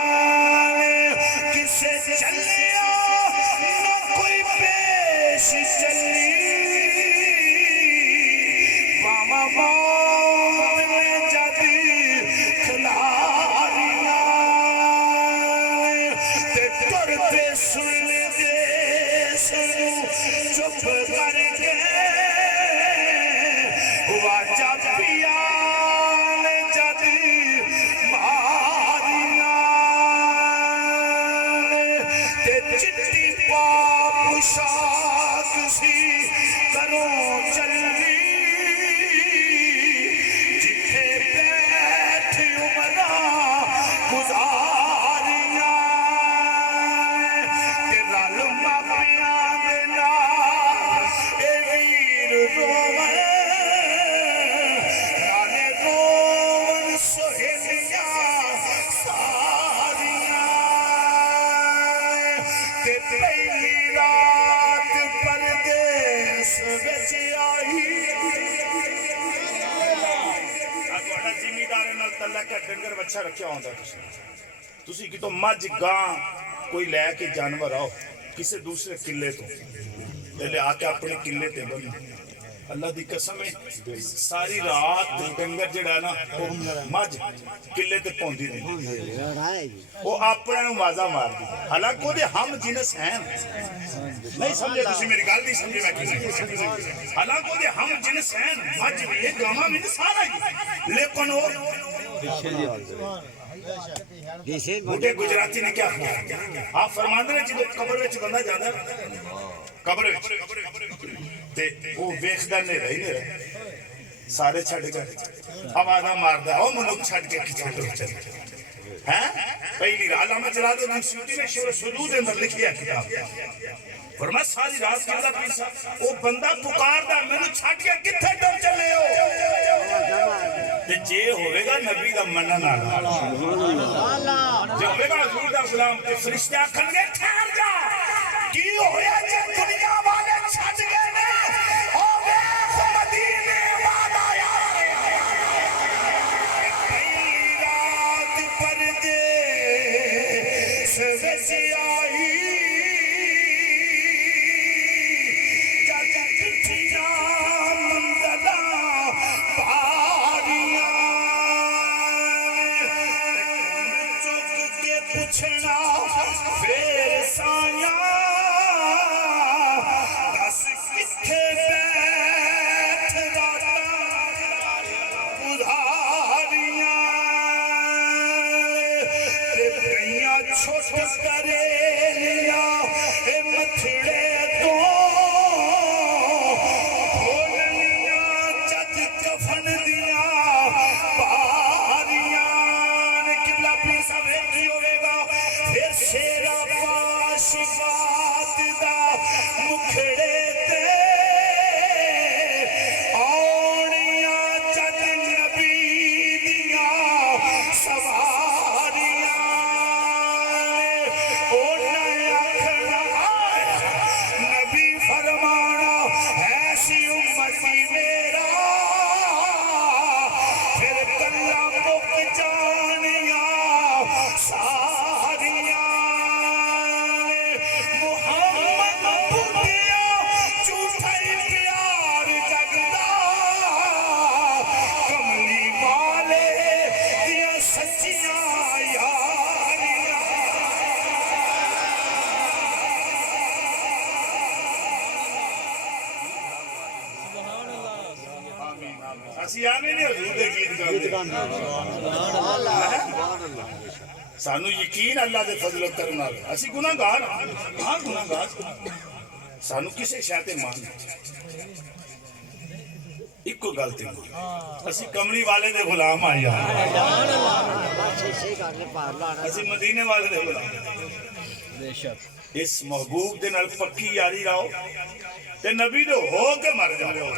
किसे चलिया न कोई पेश चली पावा मौत ने जद खिलारिया ते तुर पे सुन देश चुप करके वाजा पिया जद चिट्टी पोशाक सी करो चली जिथे बैठ उमरा गुजारिया रल मापिया दे नाल ए वीर रोवन नाले रोवन सोहेलियां सारियां पहली रात परदेस विच आई तुहाडा जिमीदार नाल तलक है डंगर बच्चा रखिया होंदा तुसी कितों मझ गां कोई लैके जानवर आओ किसी दूसरे किले तो ले आके अपने किले ते बनो अल्लाह दी कसम है सारी रात डंगर जड़ा ना मझ किले ते पौंदी नहीं वो अपने नु आवाजा मारदी हालांकि ओदे हम जिनस हैं नहीं समझे तुसी मेरी गल नहीं समझे मैं हालांकि ओदे हम जिनस हैं मझ भी ये गामा में सारा ही लेकिन वो बुढ़े गुजराती ने क्या आप फरमांदे ने जो कब्र विच बंदा जांदा कब्र ते वो वेखदा नहीं रही सारे छड़ गए आवाजा मारदा ओ मनुख छड़ के किथे चल हैं पहली रात में चला दो सूटी ने शेर सुदूद अंदर लिखिया किताब फरमा सारी रात कहदा पीसा ओ बंदा पुकारदा मैनू छड़ के किथे डर चले हो ते जे होवेगा नबी दा मनन वाला जे होवेगा हुजूर दा गुलाम ते फरिश्ते आखणगे ठहर जा की होया जे दुनिया वाले छड़ गए ने ओ वेख मदीने वाला आया पहली रात परदेस विच आई जग चिट्ठियां मंज़ला पारियां चुक के पुछना फिर साया दस किथे बैठ राता उधारियां गईयां छोट करेलिया ए मथड़े तो भोलनिया जद कफन दिया पारियां किबला पीर साहब की होवेगा फिर शेरा पाश बात दा मुखड़े ते औणिया जद नबी दिया सवारियां ओ नया खड़ा नबी फरमाना ऐसी उम्मती मेरा फिर कल्ला मुक जानिया सारियां मुहम्मद बुद्धिया झूठा ही प्यार जगदा कमली वाले दिया सच्चियां यारियां ਅਸੀਂ ਆਨੇ नहीं हुजूर दे गीत गांदे सानू यकीन अल्लाह दे फजल करम नाल ਅਸੀਂ गुनाहगार हां गुनाहगार सानू किसे शय ते मान इको गलती ਅਸੀਂ कमली वाले दे गुलाम आ यार ਅਸੀਂ मदीने वाले दे गुलाम बेशक इस महबूब दे नाल पक्की यारी रहो ते नबी दे हो के मर जाओ।